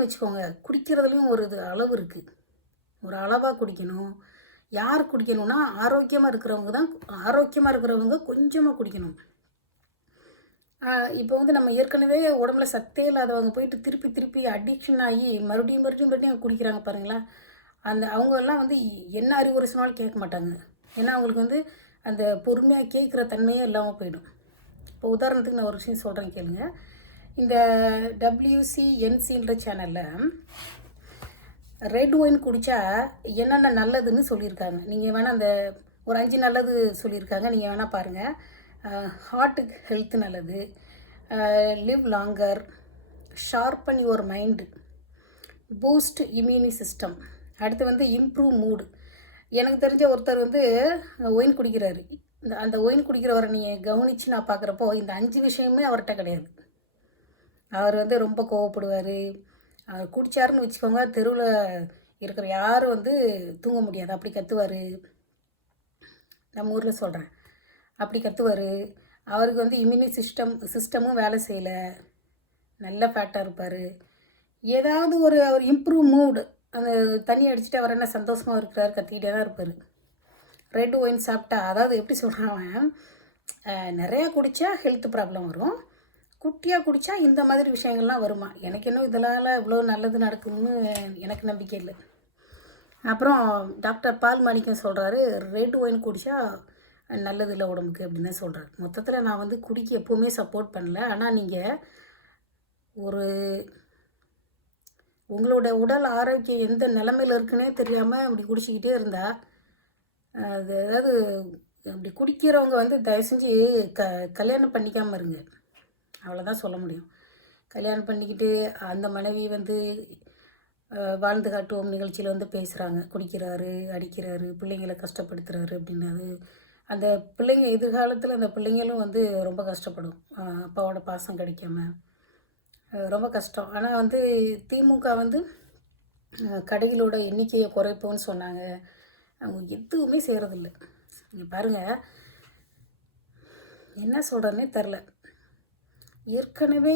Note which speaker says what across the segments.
Speaker 1: குடிக்கிறாங்கன்னு வச்சுக்கோங்க. குடிக்கிறதுலையும் ஒரு இது அளவு இருக்குது ஒரு அளவாக குடிக்கணும். யார் குடிக்கணும்னா ஆரோக்கியமாக இருக்கிறவங்க தான் ஆரோக்கியமாக இருக்கிறவங்க கொஞ்சமாக குடிக்கணும். இப்போ வந்து நம்ம ஏற்கனவே உடம்புல சத்தே இல்லாதவங்க போயிட்டு திருப்பி திருப்பி அடிக்ஷன் ஆகி மறுபடியும் மறுபடியும் மறுபடியும் குடிக்கிறாங்க பாருங்களேன் அந்த அவங்கெல்லாம் வந்து என்ன அறிவுரை சொன்னாலும் கேட்க மாட்டாங்க. ஏன்னா அவங்களுக்கு வந்து அந்த பொறுமையாக கேட்குற தன்மையே இல்லாமல் போயிடும். இப்போ உதாரணத்துக்கு நான் ஒரு விஷயம் சொல்கிறேன் கேளுங்கள் இந்த டபிள்யூசிஎன்சின்ற சேனலில் ரெட் ஒயின் குடித்தா என்னென்ன நல்லதுன்னு சொல்லியிருக்காங்க. நீங்கள் வேணால் அந்த ஒரு அஞ்சு நல்லது சொல்லியிருக்காங்க. நீங்கள் வேணால் பாருங்கள் ஹார்ட்டுக்கு ஹெல்த் நல்லது. Live longer sharpen your mind boost immune system அடுத்து வந்து இம்ப்ரூவ் மூடு எனக்கு தெரிஞ்ச ஒருத்தர் வந்து ஒயின் குடிக்கிறாரு. இந்த அந்த ஒயின் குடிக்கிறவரை நீங்கள் கவனித்து நான் பார்க்குறப்போ இந்த அஞ்சு விஷயமே அவர்கிட்ட கிடையாது. அவர் வந்து ரொம்ப கோவப்படுவார். அவர் குடிச்சாருன்னு வச்சுக்கோங்க தெருவில் இருக்கிற யாரும் வந்து தூங்க முடியாது. அப்படி கத்துவார். நம்ம ஊரில் சொல்கிறேன் அப்படி கத்துவார். அவருக்கு வந்து இம்யூனி சிஸ்டம் சிஸ்டமும் வேலை செய்யலை. நல்ல ஃபேட்டாக இருப்பார். ஏதாவது ஒரு அவர் இம்ப்ரூவ் மூடு அந்த தண்ணி அடிச்சுட்டு அவர் என்ன சந்தோஷமாக இருக்கிறார் கத்திக்கிட்டே தான் இருப்பார். ரெட் ஒயின் சாப்பிட்டா அதாவது எப்படி சொல்கிறான் நிறையா குடித்தா ஹெல்த் ப்ராப்ளம் வரும். குட்டியாக குடித்தா இந்த மாதிரி விஷயங்கள்லாம் வருமா? எனக்கு இன்னும் இதனால் இவ்வளோ நல்லது நடக்கும்னு எனக்கு நம்பிக்கை இல்லை. அப்புறம் டாக்டர் பால் மாணிக்கம் சொல்கிறாரு ரெட் ஒயின் குடித்தா நல்லது இல்லை உடம்புக்கு அப்படின்னு தான் சொல்கிறாரு மொத்தத்தில் நான் வந்து குடிக்க எப்போவுமே சப்போர்ட் பண்ணல. ஆனால் நீங்கள் ஒரு உங்களோட உடல் ஆரோக்கியம் எந்த நிலமையில் இருக்குன்னே தெரியாமல் இப்படி குடிச்சிக்கிட்டே இருந்தால் அது அதாவது அப்படி குடிக்கிறவங்க வந்து தயவு செஞ்சு க கல்யாணம் பண்ணிக்காமல் இருங்க. அவ்வளோதான் சொல்ல முடியும். கல்யாணம் பண்ணிக்கிட்டு அந்த மனைவி வந்து வாழ்ந்து காட்டுவோம் நிகழ்ச்சியில் வந்து பேசுகிறாங்க குடிக்கிறாரு அடிக்கிறாரு பிள்ளைங்களை கஷ்டப்படுத்துகிறாரு அப்படின்னு அது அந்த பிள்ளைங்க எதிர்காலத்தில் அந்த பிள்ளைங்களும் வந்து ரொம்ப கஷ்டப்படும். அப்பாவோட பாசம் கிடைக்காம. ரொம்ப கஷ்டம். ஆனால் வந்து திமுக வந்து கடைகளோட எண்ணிக்கையை குறைப்போம்னு சொன்னாங்க. அவங்க எதுவுமே செய்கிறதில்ல நீங்கள் பாருங்கள் என்ன சொல்கிறேன்னே தெரில ஏற்கனவே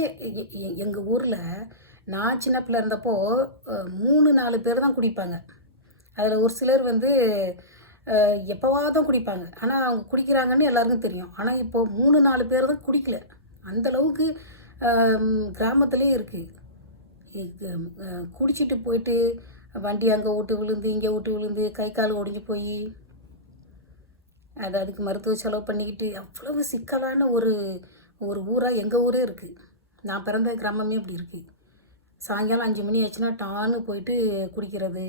Speaker 1: எங்கள் ஊரில் நான் சின்ன பிள்ளை இருந்தப்போ மூணு நாலு பேர் தான் குடிப்பாங்க. அதில் ஒரு சிலர் வந்து அஹ், எப்போவாதான் குடிப்பாங்க. ஆனால் அவங்க குடிக்கிறாங்கன்னு எல்லாருக்கும் தெரியும். ஆனால் இப்போது மூணு நாலு பேர் தான் குடிக்கல. அந்த அளவுக்கு கிராமத்துலேயே இருக்குது குடிச்சிட்டு போயிட்டு வண்டி அங்கே விட்டு விழுந்து இங்கே விட்டு விழுந்து கை கால் ஒடிஞ்சு போய் அது அதுக்கு மருத்துவ செலவு பண்ணிக்கிட்டு அவ்வளவு சிக்கலான ஒரு ஒரு ஊராக எங்கள் ஊரே இருக்குது நான் பிறந்த கிராமமே இப்படி இருக்குது சாயங்காலம் அஞ்சு மணி ஆச்சுன்னா டான்னு போயிட்டு குடிக்கிறது.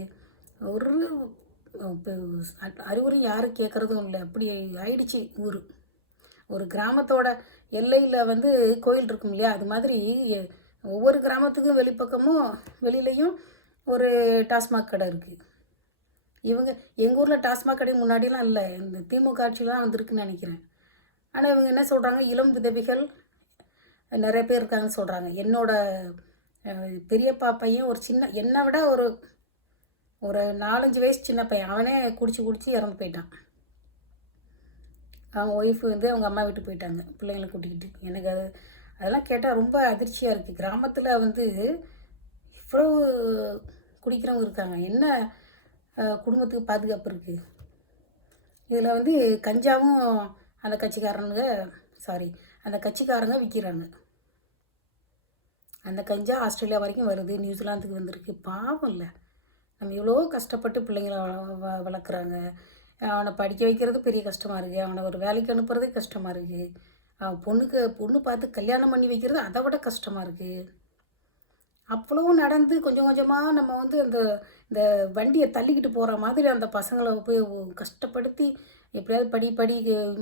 Speaker 1: ஒரு இப்போ அறிவுரையும் யாரும் கேட்குறதும் இல்லை. அப்படி ஆயிடுச்சு ஊர். ஒரு கிராமத்தோட எல்லையில் வந்து கோயில் இருக்கும் இல்லையா? அது மாதிரி ஒவ்வொரு கிராமத்துக்கும் வெளிப்பக்கமும் வெளியிலையும் ஒரு டாஸ்மாக் கடை இருக்குது இவங்க எங்கள் ஊரில் டாஸ்மாக் கடை முன்னாடிலாம் இல்லை. இந்த திமுக ஆட்சிலாம் வந்திருக்குன்னு நினைக்கிறேன். ஆனால் இவங்க என்ன சொல்கிறாங்க இளம் விதவிகள் நிறைய பேர் இருக்காங்கன்னு சொல்கிறாங்க என்னோட பெரியப்பா பையன் ஒரு சின்ன என்னை விட ஒரு ஒரு நாலஞ்சு வயசு சின்ன பையன். அவனே குடிச்சு குடிச்சு இறந்து போயிட்டான். அவங்க ஒய்ஃப் வந்து அவங்க அம்மா வீட்டுக்கு போயிட்டாங்க. பிள்ளைங்களை கூட்டிக்கிட்டு. எனக்கு அது அதெல்லாம் கேட்டால் ரொம்ப அதிர்ச்சியாக இருக்குது கிராமத்தில் வந்து இவ்வளோ குடிக்கிறவங்க இருக்காங்க. என்ன குடும்பத்துக்கு பாதுகாப்பு இருக்குது இதில் வந்து கஞ்சாவும் அந்த கட்சிக்காரனுங்க சாரி அந்த கட்சிக்காரங்க விற்கிறாங்க அந்த கஞ்சா ஆஸ்திரேலியா வரைக்கும் வருது நியூசிலாந்துக்கு வந்திருக்கு. பாவம் இல்லை. நம்ம எவ்வளோ கஷ்டப்பட்டு பிள்ளைங்கள வ- வ- வளர்க்குறாங்க. அவனை படிக்க வைக்கிறது பெரிய கஷ்டமாக இருக்குது அவனை ஒரு வேலைக்கு அனுப்புறது கஷ்டமாக இருக்குது அவன் பொண்ணுக்கு பொண்ணு பார்த்து கல்யாணம் பண்ணி வைக்கிறது அதை விட கஷ்டமாக இருக்குது அவ்வளோ நடந்து கொஞ்சம் கொஞ்சமாக நம்ம வந்து அந்த இந்த வண்டியை தள்ளிக்கிட்டு போகிற மாதிரி அந்த பசங்களை போய் கஷ்டப்படுத்தி எப்படியாவது படி படி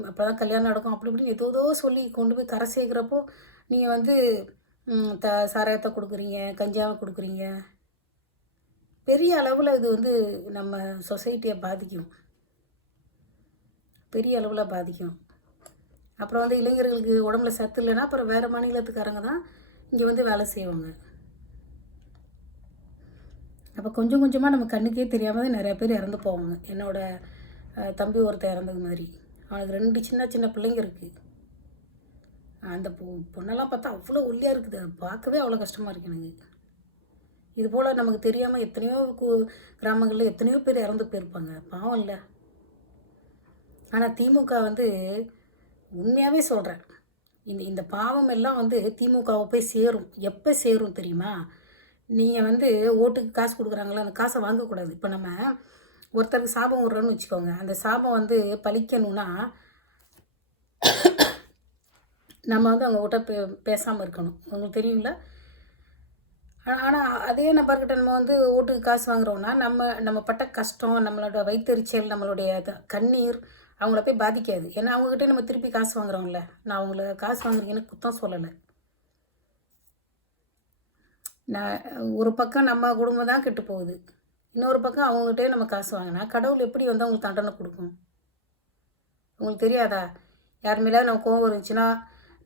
Speaker 1: அப்போ தான் கல்யாணம் நடக்கும் அப்படி இப்படின்னு ஏதோ ஏதோ சொல்லி கொண்டு போய் கரை சேர்க்குறப்போ நீங்கள் வந்து த சாராயத்தை கொடுக்குறீங்க கஞ்சாவை கொடுக்குறீங்க. பெரிய அளவில் இது வந்து நம்ம சொசைட்டியை பாதிக்கும். பெரிய அளவில் பாதிக்கும். அப்புறம் வந்து இளைஞர்களுக்கு உடம்புல சத்து இல்லைன்னா அப்புறம் வேறு மாநிலத்துக்காரங்க தான் இங்கே வந்து வேலை செய்வாங்க. அப்போ கொஞ்சம் கொஞ்சமாக நம்ம கண்ணுக்கே தெரியாமல் தான் நிறைய பேர் இறந்து போவாங்க. என்னோட தம்பி ஒருத்தர் இறந்தது மாதிரி. அவனுக்கு ரெண்டு சின்ன சின்ன பிள்ளைங்க இருக்குது அந்த பொ பொண்ணெல்லாம் பார்த்தா அவ்வளோ ஒல்லியாக இருக்குது. அதை பார்க்கவே அவ்வளோ கஷ்டமாக இருக்குது எனக்கு. இது போல் நமக்கு தெரியாமல் எத்தனையோ கு கிராமங்களில் எத்தனையோ பேர் இறந்து போயிருப்பாங்க. பாவம் இல்லை. ஆனால் திமுக வந்து உண்மையாகவே சொல்கிறேன் இந்த இந்த பாவம் எல்லாம் வந்து திமுகவை போய் சேரும். எப்போ சேரும் தெரியுமா? நீங்கள் வந்து ஓட்டுக்கு காசு கொடுக்குறாங்களா அந்த காசை வாங்கக்கூடாது. இப்போ நம்ம ஒருத்தருக்கு சாபம் விட்றோன்னு வச்சுக்கோங்க. அந்த சாபம் வந்து பழிக்கணும்னா நம்ம வந்து அவங்க கிட்ட பே பேசாமல் இருக்கணும். உங்களுக்கு தெரியும்ல? ஆனால் அதே நபர்கிட்ட நம்ம வந்து ஓட்டுக்கு காசு வாங்குறோம்னா நம்ம நம்ம பட்ட கஷ்டம் நம்மளோட வயிற்றுச்சல் நம்மளுடைய கண்ணீர் அவங்கள போய் பாதிக்காது. ஏன்னா அவங்கக்கிட்ட நம்ம திருப்பி காசு வாங்குறோம்ல. நான் அவங்கள காசு வாங்குறீங்கன்னு குத்தம் சொல்லலை. நான் ஒரு பக்கம் நம்ம குடும்பம் தான் கெட்டு போகுது. இன்னொரு பக்கம் அவங்ககிட்டே நம்ம காசு வாங்கினா கடவுள் எப்படி வந்து அவங்களுக்கு தண்டனை கொடுக்கும்? உங்களுக்கு தெரியாதா? யார் மேலே நம்ம கோவம் இருந்துச்சுன்னா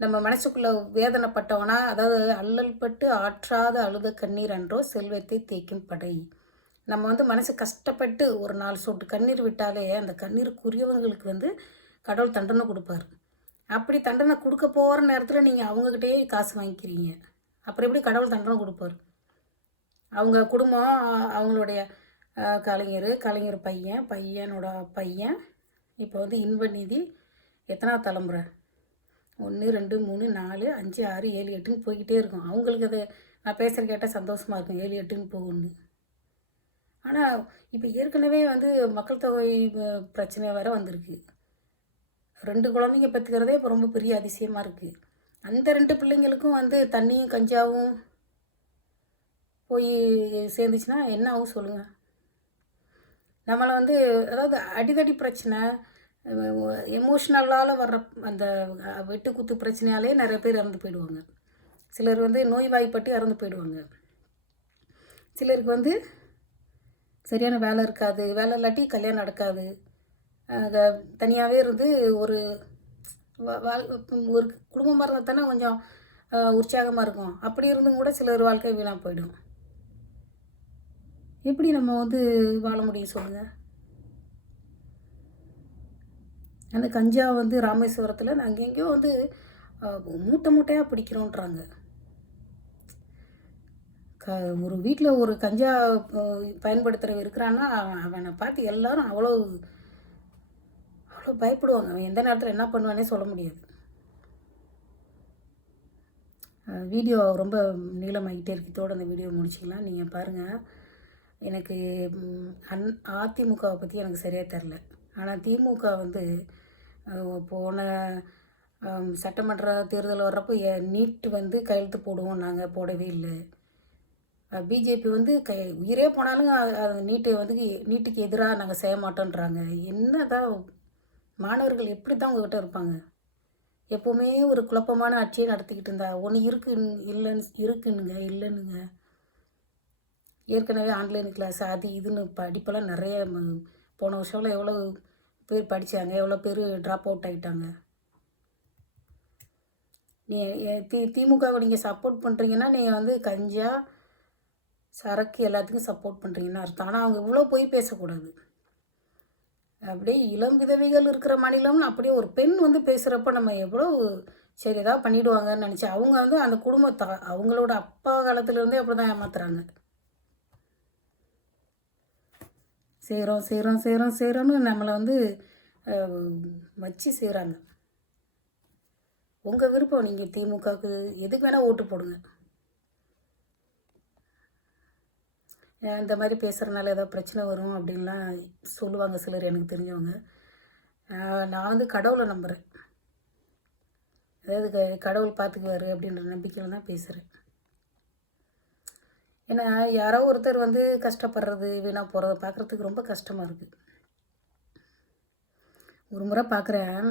Speaker 1: நம்ம மனசுக்குள்ளே வேதனைப்பட்டவனா அதாவது அல்லல் பட்டு ஆற்றாத அழுத கண்ணீர் என்றோ செல்வத்தை தேய்க்கும் படை. நம்ம வந்து மனசு கஷ்டப்பட்டு ஒரு நாலு சொட்டு கண்ணீர் விட்டாலே அந்த கண்ணீருக்குரியவங்களுக்கு வந்து கடவுள் தண்டனை கொடுப்பார். அப்படி தண்டனை கொடுக்க போகிற நேரத்தில் நீங்கள் அவங்கக்கிட்டேயே காசு வாங்கிக்கிறீங்க. அப்புறம் எப்படி கடவுள் தண்டனை கொடுப்பார்? அவங்க குடும்பம் அவங்களுடைய கலைஞர் கலைஞர் பையன் பையனோட பையன் இப்போ வந்து இன்ப நிதி எத்தனாவது தலைமுறை? ஒன்று ரெண்டு மூணு நாலு அஞ்சு ஆறு ஏழு எட்டுன்னு போய்கிட்டே இருக்கும். அவங்களுக்கு அது நான் பேசுகிற கேட்டால் சந்தோஷமாக இருக்கும். ஏழு எட்டுன்னு போகும்னு. ஆனால் இப்போ ஏற்கனவே வந்து மக்கள் தொகை பிரச்சனை வேறு வந்திருக்கு. ரெண்டு குழந்தைங்க பெற்றுக்கிறதே இப்போ ரொம்ப பெரிய அதிசயமாக இருக்குது அந்த ரெண்டு பிள்ளைங்களுக்கும் வந்து தண்ணியும் கஞ்சாவும் போய் சேர்ந்துச்சுன்னா என்ன ஆகும் சொல்லுங்கள் நம்மளை வந்து அதாவது அடிதடி பிரச்சனை எமோஷ்னலால் வர்ற அந்த வெட்டுக்குத்து பிரச்சனையாலே நிறைய பேர் இறந்து போயிடுவாங்க. சிலர் வந்து நோய்வாய்ப்பட்டு இறந்து போயிடுவாங்க. சிலருக்கு வந்து சரியான வேலை இருக்காது. வேலை இல்லாட்டி கல்யாணம் நடக்காது. தனியாகவே இருந்து ஒரு ஒரு குடும்பமாக இருந்தால் தானே கொஞ்சம் உற்சாகமாக இருக்கும். அப்படி இருந்தும் கூட சிலர் வாழ்க்கை வீணாக போயிடும். எப்படி நம்ம வந்து வாழ முடியும் சொல்லுங்கள் அந்த கஞ்சா வந்து ராமேஸ்வரத்தில் நாங்கள் எங்கேயோ வந்து மூட்டை மூட்டையாக பிடிக்கிறோன்றாங்க. க ஒரு வீட்டில் ஒரு கஞ்சா பயன்படுத்துகிறவன் இருக்கிறான்னா அவன் அவனை பார்த்து எல்லோரும் அவ்வளோ பயப்படுவாங்க. அவன் எந்த நேரத்தில் என்ன பண்ணுவானே சொல்ல முடியாது. வீடியோ ரொம்ப நீளமாகிட்டே இருக்கு. இதோட அந்த வீடியோ முடிச்சிக்கலாம். நீங்கள் பாருங்கள் எனக்கு அன் அதிமுகவை பற்றி எனக்கு சரியாக தெரில ஆனால் திமுக வந்து போன சட்டமன்ற தேர்தல் வர்றப்போ எ- நீட் வந்து கையெழுத்து போடுவோம். நாங்கள் போடவே இல்லை. பிஜேபி வந்து கை உயிரே போனாலும் அது அது நீட்டை வந்து நீட்டுக்கு எதிராக நாங்கள் செய்ய மாட்டோன்றாங்க. என்னதான் மாணவர்கள் எப்படி தான் உங்ககிட்ட இருப்பாங்க? எப்போவுமே ஒரு குழப்பமான ஆட்சியை நடத்திக்கிட்டு இருந்தா ஒன்று இருக்கு இல்லைன்னு இருக்குன்னுங்க இல்லைன்னுங்க. ஏற்கனவே ஆன்லைன் கிளாஸ் அது இதுன்னு படிப்பெல்லாம் நிறைய போன வருஷம்லாம் எவ்வளோ பேர் படித்தாங்க எவ்வளோ பேர் ட்ராப் அவுட் ஆகிட்டாங்க நீ தி திமுகவை நீங்கள் சப்போர்ட் பண்ணுறீங்கன்னா நீங்கள் வந்து கஞ்சா சரக்கு எல்லாத்துக்கும் சப்போர்ட் பண்ணுறீங்கன்னு அர்த்தம். ஆனால் அவங்க இவ்வளோ போய் பேசக்கூடாது. அப்படியே இளம் விதவைகள் இருக்கிற மாநிலம்னு அப்படியே ஒரு பெண் வந்து பேசுகிறப்ப நம்ம எவ்வளோ சரி ஏதாவது பண்ணிடுவாங்கன்னு நினச்சி அவங்க வந்து அந்த குடும்பத்தை அவங்களோட அப்பா காலத்துலேருந்தே அப்படி தான் ஏமாத்துறாங்க. செய்கிறோம் செய்கிறோம் செய்கிறோம் செய்கிறோன்னு நம்மளை வந்து வச்சு செய்கிறாங்க உங்கள் விருப்பம் நீங்கள் திமுகவுக்கு எதுக்கு வேணால் ஓட்டு போடுங்க. இந்த மாதிரி பேசுகிறனால ஏதாவது பிரச்சனை வரும் அப்படின்லாம் சொல்லுவாங்க சிலர் எனக்கு தெரிஞ்சவங்க. நான் வந்து கடவுளை நம்புகிறேன் அதாவது க- கடவுள் பார்த்துக்குவாரு அப்படின்ற நம்பிக்கையில் தான் பேசுகிறேன் ஏன்னா யாரோ ஒருத்தர் வந்து கஷ்டப்படுறது வீணாக போகிறத பார்க்குறதுக்கு ரொம்ப கஷ்டமாக இருக்குது ஒரு முறை பார்க்குறேன்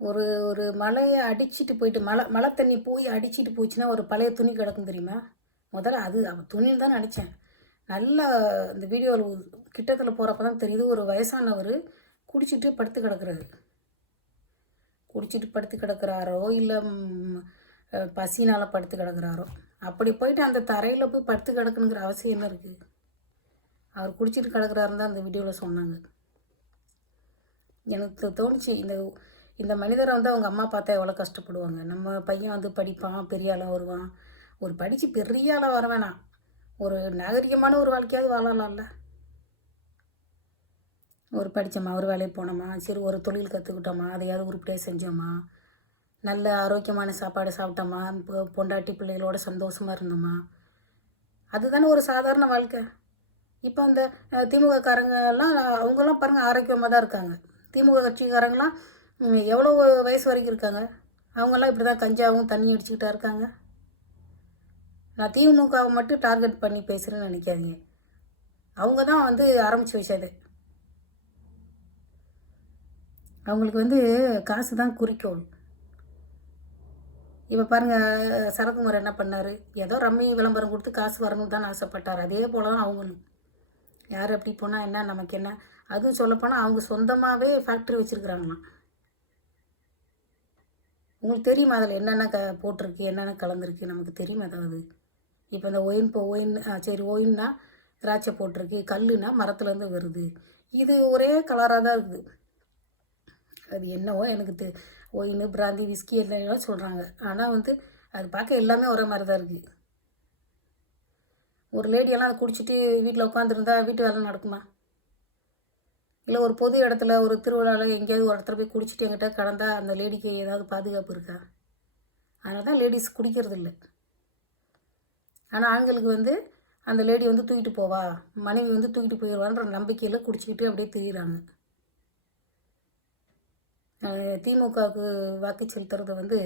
Speaker 1: ஒரு ஒரு மலையை அடிச்சிட்டு போயிட்டு மழை மழை தண்ணி போய் அடிச்சிட்டு போச்சுன்னா ஒரு பழைய துணி கிடக்கும் தெரியுமா? முதல்ல அது அவன் துணியில் தான் நினச்சேன் நல்லா இந்த வீடியோவில் கிட்டத்தில் போகிறப்ப தான் தெரியுது ஒரு வயசானவர் குடிச்சிட்டு படுத்து கிடக்குறாரு. குடிச்சிட்டு படுத்து கிடக்கிறாரோ இல்லை பசினால் படுத்து கிடக்கிறாரோ. அப்படி போயிட்டு அந்த தரையில் போய் படுத்து கிடக்குனுங்கிற அவசியம் என்ன இருக்குது அவர் குடிச்சிட்டு கிடக்கிறாருன்னு தான் அந்த வீடியோவில் சொன்னாங்க. எனக்கு தோணுச்சு இந்த இந்த மனிதரை வந்து அவங்க அம்மா பார்த்தா எவ்வளோ கஷ்டப்படுவாங்க. நம்ம பையன் வந்து படிப்பான் பெரிய ஆளாக வருவான். ஒரு படித்து பெரிய ஆளாக வர வேணாம். ஒரு நாகரிகமான ஒரு வாழ்க்கையாவது வாழலாம்ல. ஒரு படித்தோமா ஒரு வேலைக்கு போனோமா சரி ஒரு தொழில் கற்றுக்கிட்டோமா அதையாவது உருப்படியாக செஞ்சோமா நல்ல ஆரோக்கியமான சாப்பாடு சாப்பிட்டோமா இப்போ பொண்டாட்டி பிள்ளைகளோட சந்தோஷமாக இருந்தோமா? அதுதானே ஒரு சாதாரண வாழ்க்கை. இப்போ அந்த திமுககாரங்கெல்லாம் அவங்கெல்லாம் பாருங்கள் ஆரோக்கியமாக தான் இருக்காங்க. திமுக கட்சிக்காரங்களாம் எவ்வளோ வயசு வரைக்கும் இருக்காங்க? அவங்கெல்லாம் இப்படி தான் கஞ்சாவும் தண்ணி அடிச்சுக்கிட்டா இருக்காங்க. நான் திமுகவை மட்டும் டார்கெட் பண்ணி பேசுகிறேன்னு நினைக்காதீங்க. அவங்க தான் வந்து ஆரம்பித்து வச்சது அவங்களுக்கு வந்து காசு தான் குறிக்கோள். இப்போ பாருங்கள் சரத்குமார் என்ன பண்ணார்? ஏதோ ரம்மி விளம்பரம் கொடுத்து காசு வரணும்னு தான் ஆசைப்பட்டார். அதே போல் தான் அவங்களும். யார் அப்படி போனால் என்ன நமக்கு என்ன? அதுவும் சொல்லப்போனால் அவங்க சொந்தமாகவே ஃபேக்ட்ரி வச்சுருக்குறாங்களாம். உங்களுக்கு தெரியுமா அதில் என்னென்ன க போட்டிருக்கு என்னென்ன கலந்துருக்கு? நமக்கு தெரியுமா அதாவது இப்போ இந்த ஒயின் இப்போ ஒயின் ஆ, சரி ஒயின்னா திராட்சை போட்டிருக்கு கல்லுனா மரத்துலேருந்து வருது. இது ஒரே கலராக தான் இருக்குது. அது என்னவோ எனக்கு தெ ஒயின் பிராந்தி விஸ்கி எல்லாம் சொல்கிறாங்க ஆனால் வந்து அது பார்க்க எல்லாமே ஒரே மாதிரி தான் இருக்குது ஒரு லேடியெல்லாம் அதை குடிச்சிட்டு வீட்டில் உட்காந்துருந்தா வீட்டு வேலை நடக்குமா? இல்லை ஒரு பொது இடத்துல ஒரு திருவிழாவில் எங்கேயாவது ஒரு இடத்துல போய் குடிச்சிட்டு எங்கிட்ட கடந்தால் அந்த லேடிக்கு ஏதாவது பாதுகாப்பு இருக்கா? அதனால தான் லேடிஸ் குடிக்கிறது இல்லை ஆனால் ஆண்களுக்கு வந்து அந்த லேடி வந்து தூக்கிட்டு போவா. மனைவி வந்து தூக்கிட்டு போயிடுவான்ற நம்பிக்கையில் குடிச்சிக்கிட்டு அப்படியே திரியிறாங்க. திமுகவுக்கு வாக்கு செலுத்துறது வந்து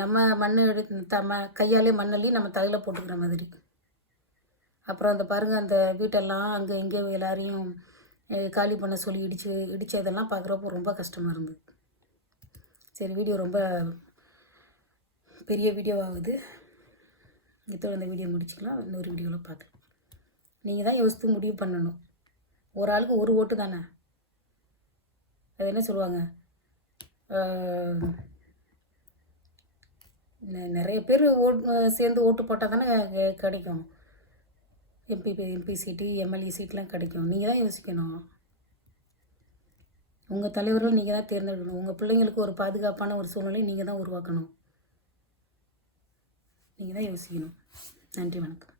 Speaker 1: நம்ம மண் எடு தம கையாலே மண்ணள்ளி நம்ம தலையில் போட்டுக்கிற மாதிரி. அப்புறம் அந்த பாருங்கள் அந்த வீட்டெல்லாம் அங்கே இங்கே எல்லாரையும் காலி பண்ண சொல்லி இடிச்சு இடித்ததெல்லாம் பார்க்குறப்போ ரொம்ப கஷ்டமாக இருந்தது. சரி வீடியோ ரொம்ப பெரிய வீடியோ ஆகுது. இதோட இந்த வீடியோ முடிச்சுக்கலாம். இன்னொரு வீடியோவில் பார்க்கலாம். நீங்கள் தான் யோசித்து முடிவு பண்ணணும். ஒரு ஆளுக்கு ஒரு ஓட்டு தானே? அது என்ன சொல்லுவாங்க? நிறைய பேர் ஓட் சேர்ந்து ஓட்டு போட்டால் தானே கெ- கிடைக்கும். எம்பி எம்பி சீட்டு எம்எல்ஏ சீட்லாம் கிடைக்கும். நீங்கள் தான் யோசிக்கணும். உங்கள் தலைவர்கள் நீங்கள் தான் தேர்ந்தெடுக்கணும். உங்கள் பிள்ளைங்களுக்கு ஒரு பாதுகாப்பான ஒரு சூழ்நிலை நீங்கள் தான் உருவாக்கணும். நீங்கள் தான் யோசிக்கணும். நன்றி வணக்கம்.